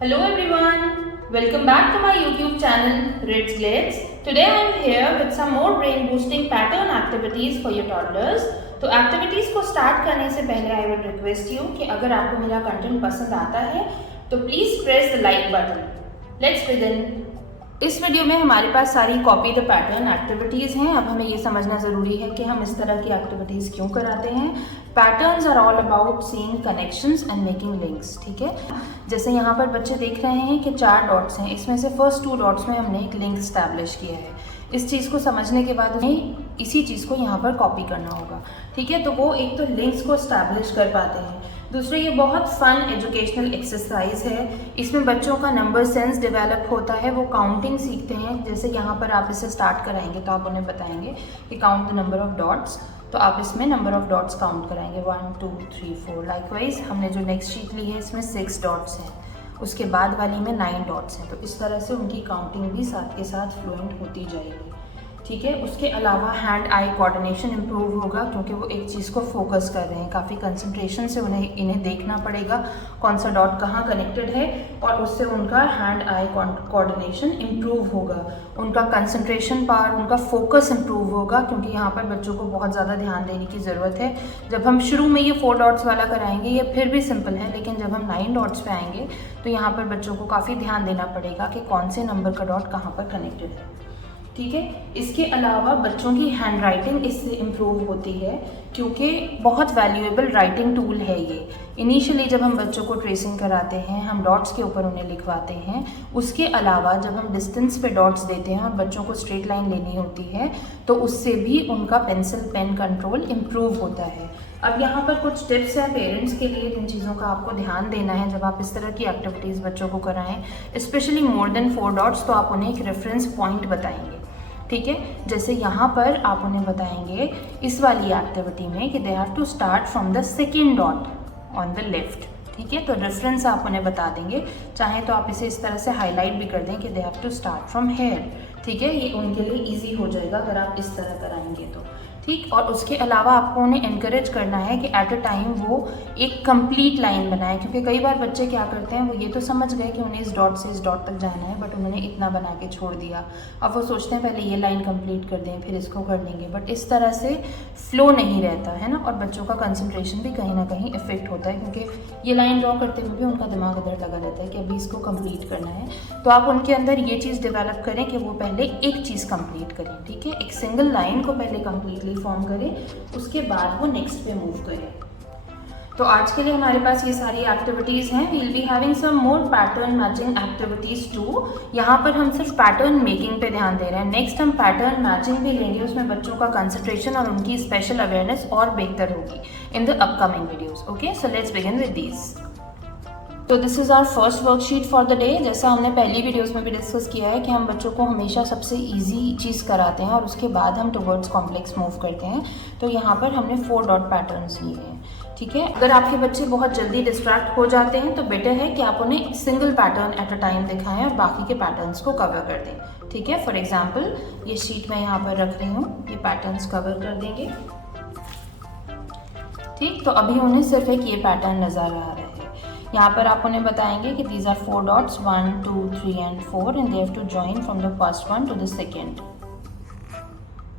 Hello everyone, welcome back to my YouTube channel Ritz Glitz. Today I am here with some more brain boosting pattern activities for your toddlers. तो activities को start करने से पहले I would request you कि अगर आपको मेरा content पसंद आता है तो please press the like button. Let's begin. इस वीडियो में हमारे पास सारी कॉपी द पैटर्न एक्टिविटीज़ हैं। अब हमें ये समझना ज़रूरी है कि हम इस तरह की एक्टिविटीज़ क्यों कराते हैं। Patterns are all about seeing connections and making links. ठीक है, जैसे यहाँ पर बच्चे देख रहे हैं कि 4 डॉट्स हैं, इसमें से फर्स्ट 2 डॉट्स में हमने एक लिंक स्टैब्लिश किया है। इस चीज़ को समझने के बाद हमें इसी चीज़ को यहाँ पर कॉपी करना होगा। ठीक है, तो वो एक तो लिंक्स को स्टैब्लिश कर पाते हैं। दूसरे, ये बहुत फन एजुकेशनल एक्सरसाइज है। इसमें बच्चों का नंबर सेंस डेवलप होता है, वो काउंटिंग सीखते हैं। जैसे यहाँ पर आप इसे स्टार्ट कराएंगे तो आप उन्हें बताएंगे कि count the number of dots, तो आप इसमें नंबर ऑफ डॉट्स काउंट कराएंगे 1 2 3 4। लाइकवाइज हमने जो नेक्स्ट शीट ली है इसमें 6 डॉट्स हैं, उसके बाद वाली में 9 डॉट्स हैं। तो इस तरह से उनकी काउंटिंग भी साथ के साथ फ्लुएंट होती जाएगी। ठीक है, उसके अलावा हैंड आई कोऑर्डिनेशन इम्प्रूव होगा क्योंकि वो एक चीज़ को फोकस कर रहे हैं। काफ़ी कंसंट्रेशन से इन्हें देखना पड़ेगा कौन सा डॉट कहाँ कनेक्टेड है, और उससे उनका हैंड आई कोऑर्डिनेशन इम्प्रूव होगा। उनका कंसंट्रेशन पावर, उनका फोकस इम्प्रूव होगा क्योंकि यहाँ पर बच्चों को बहुत ज़्यादा ध्यान देने की ज़रूरत है। जब हम शुरू में ये 4 डॉट्स वाला कराएंगे ये फिर भी सिंपल है, लेकिन जब हम 9 डॉट्स पे आएंगे तो यहाँ पर बच्चों को काफ़ी ध्यान देना पड़ेगा कि कौन से नंबर का डॉट कहाँ पर कनेक्टेड है। ठीक है, इसके अलावा बच्चों की हैंड राइटिंग इससे इम्प्रूव होती है क्योंकि बहुत वैल्यूएबल राइटिंग टूल है ये। इनिशियली जब हम बच्चों को ट्रेसिंग कराते हैं, हम डॉट्स के ऊपर उन्हें लिखवाते हैं। उसके अलावा जब हम डिस्टेंस पे डॉट्स देते हैं और बच्चों को स्ट्रेट लाइन लेनी होती है तो उससे भी उनका पेंसिल पेन कंट्रोल इम्प्रूव होता है। अब यहाँ पर कुछ टिप्स हैं पेरेंट्स के लिए जिन चीज़ों का आपको ध्यान देना है जब आप इस तरह की एक्टिविटीज़ बच्चों को कराएं, स्पेशली मोर देन 4 डॉट्स। तो आप उन्हें एक रेफरेंस पॉइंट बताएंगे। ठीक है, जैसे यहाँ पर आप उन्हें बताएंगे इस वाली एक्टिविटी में कि they have to start from the second dot on the left. ठीक है, तो रेफरेंस आप उन्हें बता देंगे। चाहे तो आप इसे इस तरह से हाईलाइट भी कर दें कि they have to start from here. ठीक है, ये उनके लिए ईजी हो जाएगा अगर आप इस तरह कराएंगे तो। ठीक, और उसके अलावा आपको उन्हें इनकरेज करना है कि एट अ टाइम वो एक कंप्लीट लाइन बनाएं, क्योंकि कई बार बच्चे क्या करते हैं, वो ये तो समझ गए कि उन्हें इस डॉट से इस डॉट तक जाना है, बट उन्होंने इतना बना के छोड़ दिया। अब वो सोचते हैं पहले ये लाइन कंप्लीट कर दें फिर इसको कर लेंगे, बट इस तरह से फ्लो नहीं रहता है ना, और बच्चों का कंसंट्रेशन भी कहीं ना कहीं इफेक्ट होता है क्योंकि ये लाइन ड्रॉ करते हुए भी उनका दिमाग इधर लगा रहता है कि अभी इसको कंप्लीट करना है। तो आप उनके अंदर ये चीज़ डेवलप करें कि वो पहले एक चीज़ कंप्लीट करें। ठीक है, एक सिंगल लाइन को पहले कंप्लीटली फॉर्म करें, उसके बाद वो नेक्स्ट पे मूव करें। तो आज के लिए हमारे पास ये सारी एक्टिविटीज़ हैं। We will be having some more pattern matching activities too. यहाँ पर हम सिर्फ पैटर्न मेकिंग पे ध्यान दे रहे हैं। नेक्स्ट हम पैटर्न मैचिंग भी लेंगे, उसमें बच्चों का कंसंट्रेशन और उनकी स्पेशल अवेयरनेस और बेहतर होगी in the upcoming videos. Okay, so let's begin with these. तो this is our first worksheet for the day. जैसा हमने पहली वीडियोस में भी डिस्कस किया है कि हम बच्चों को हमेशा सबसे इजी चीज़ कराते हैं और उसके बाद हम टुवर्ड्स कॉम्प्लेक्स मूव करते हैं। तो यहाँ पर हमने 4 डॉट पैटर्न्स लिए हैं। ठीक है, अगर आपके बच्चे बहुत जल्दी डिस्ट्रैक्ट हो जाते हैं तो बेटर है कि आप उन्हें single pattern at a time दिखाएं और बाकी के पैटर्न्स को कवर कर दें। ठीक है, फॉर एग्जाम्पल ये शीट मैं यहाँ पर रख रही हूँ, ये पैटर्न्स कवर कर देंगे। ठीक, तो अभी उन्हें सिर्फ एक ये पैटर्न नज़र आ रहा है। यहाँ पर आप उन्हें बताएंगे कि these are 4 dots 1 2 3 and 4 and they have to join from the first one to the second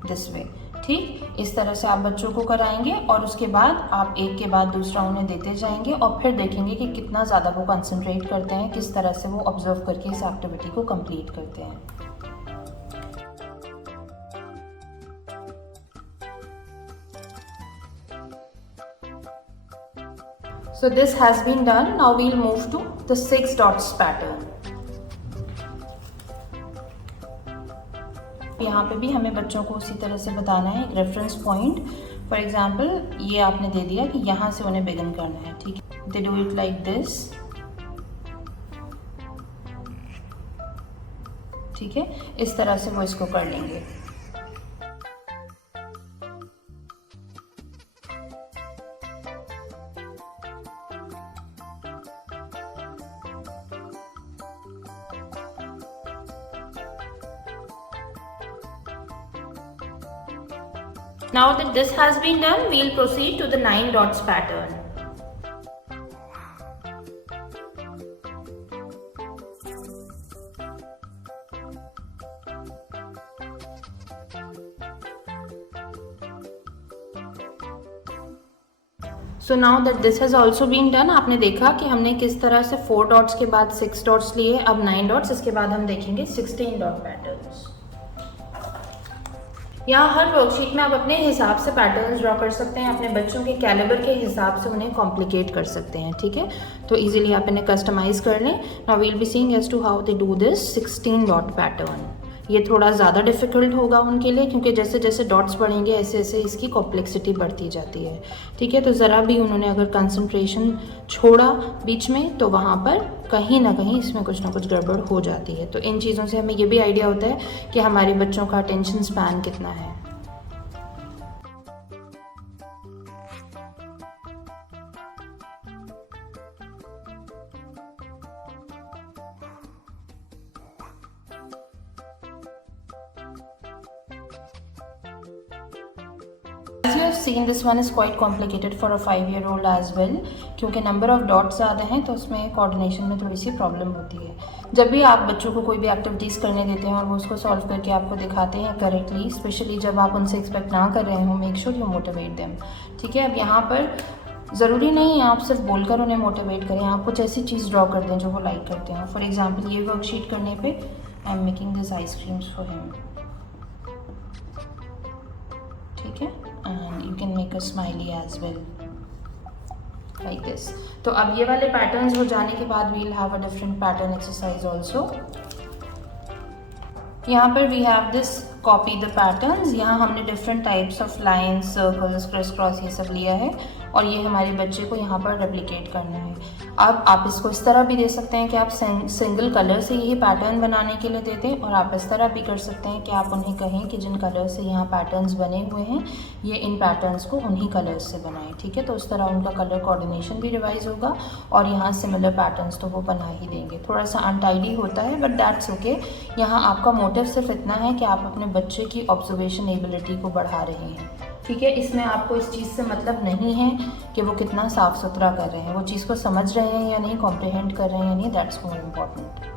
this way. ठीक, इस तरह से आप बच्चों को कराएंगे और उसके बाद आप एक के बाद दूसरा उन्हें देते जाएंगे और फिर देखेंगे कि कितना ज़्यादा वो कंसंट्रेट करते हैं, किस तरह से वो ऑब्जर्व करके इस एक्टिविटी को कंप्लीट करते हैं। So this has been done. Now we'll move to the 6 dots pattern. यहाँ पे भी हमें बच्चों को उसी तरह से बताना है, एक रेफरेंस पॉइंट। फॉर एग्जाम्पल ये आपने दे दिया कि यहाँ से उन्हें बिगिन करना है। ठीक है, they do it like this. ठीक है, इस तरह से वो इसको कर लेंगे। Now that this has been done, we will proceed to the 9 dots pattern. So now that this has also been done, आपने देखा कि हमने किस तरह से 4 डॉट्स के बाद 6 डॉट्स लिए, अब 9 डॉट्स, इसके बाद हम देखेंगे 16 डॉट पैटर्न्स। यहाँ हर वर्कशीट में आप अपने हिसाब से पैटर्न्स ड्रॉ कर सकते हैं, अपने बच्चों के कैलिबर के हिसाब से उन्हें कॉम्प्लिकेट कर सकते हैं, ठीक है। तो इजीली आप इन्हें कस्टमाइज़ कर लें। Now we'll be seeing as to how they do this 16 dot pattern. ये थोड़ा ज़्यादा डिफ़िकल्ट होगा उनके लिए, क्योंकि जैसे जैसे डॉट्स बढ़ेंगे ऐसे ऐसे इसकी कॉम्प्लेक्सिटी बढ़ती जाती है, ठीक है। तो ज़रा भी उन्होंने अगर कंसंट्रेशन छोड़ा बीच में तो वहाँ पर कहीं ना कहीं इसमें कुछ ना कुछ गड़बड़ हो जाती है। तो इन चीज़ों से हमें ये भी आइडिया होता है कि हमारे बच्चों का अटेंशन स्पैन कितना है। As you have seen, this one is quite complicated for a 5-year-old as well, क्योंकि नंबर ऑफ डॉट्स ज़्यादा हैं तो उसमें कोऑर्डिनेशन में थोड़ी सी प्रॉब्लम होती है। जब भी आप बच्चों को कोई भी एक्टिविटीज़ करने देते हैं और वो उसको सॉल्व करके आपको दिखाते हैं करेक्टली, स्पेशली जब आप उनसे एक्सपेक्ट ना कर रहे हो, make sure you motivate them, ठीक है। अब यहाँ पर ज़रूरी नहीं है आप सिर्फ बोलकर उन्हें मोटिवेट करें, आप कुछ ऐसी चीज़ ड्रॉ कर दें जो वो लाइक करते हैं। फॉर एग्जाम्पल ये वर्कशीट करने पर I am making this ice creams for him, ठीक है। And you can make a smiley as well like this. तो अब ये वाले पैटर्न्स हो जाने के बाद we'll have a different pattern exercise also. यहाँ पर we have this copy the patterns. यहाँ हमने different types of lines, circles, criss cross ये सब लिया है और ये हमारे बच्चे को यहाँ पर रेप्लिकेट करना है। अब आप इसको इस तरह भी दे सकते हैं कि आप सिंगल कलर से यही पैटर्न बनाने के लिए देते हैं, और आप इस तरह भी कर सकते हैं कि आप उन्हें कहें कि जिन कलर से यहाँ पैटर्न्स बने हुए हैं ये इन पैटर्न्स को उन्हीं कलर्स से बनाएं, ठीक है। तो उस तरह उनका कलर कोऑर्डिनेशन भी रिवाइज होगा और यहाँ सिमिलर पैटर्न्स तो वो बना ही देंगे। थोड़ा सा अनटाइडी होता है बट दैट्स ओके। यहाँ आपका मोटिव सिर्फ इतना है कि आप अपने बच्चे की ऑब्जर्वेशन एबिलिटी को बढ़ा रहे हैं, ठीक है। इसमें आपको इस चीज़ से मतलब नहीं है कि वो कितना साफ़ सुथरा कर रहे हैं, वो चीज़ को समझ रहे हैं या नहीं, कॉम्प्रिहेंड कर रहे हैं या नहीं, that's more important.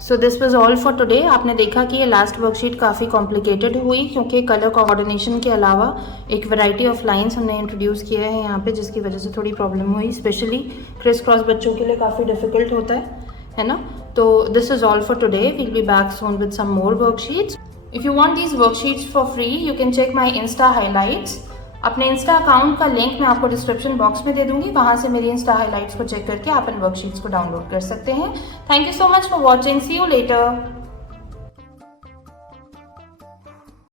So this was all for today. आपने देखा कि ये लास्ट वर्कशीट काफ़ी कॉम्प्लिकेटेड हुई क्योंकि कलर कोऑर्डिनेशन के अलावा एक वैरायटी ऑफ लाइंस हमने इंट्रोड्यूस किया है यहाँ पे, जिसकी वजह से थोड़ी प्रॉब्लम हुई। स्पेशली क्रिस क्रॉस बच्चों के लिए काफ़ी डिफिकल्ट होता है ना। तो this is all for today. We'll be back soon with some more worksheets. If you want these worksheets for free you can check my Insta highlights. अपने इंस्टा अकाउंट का लिंक मैं आपको डिस्क्रिप्शन बॉक्स में दे दूंगी, वहाँ से मेरी Insta highlights को चेक करके आप इन वर्कशीट्स को डाउनलोड कर सकते हैं। Thank you so much for watching, see you letter.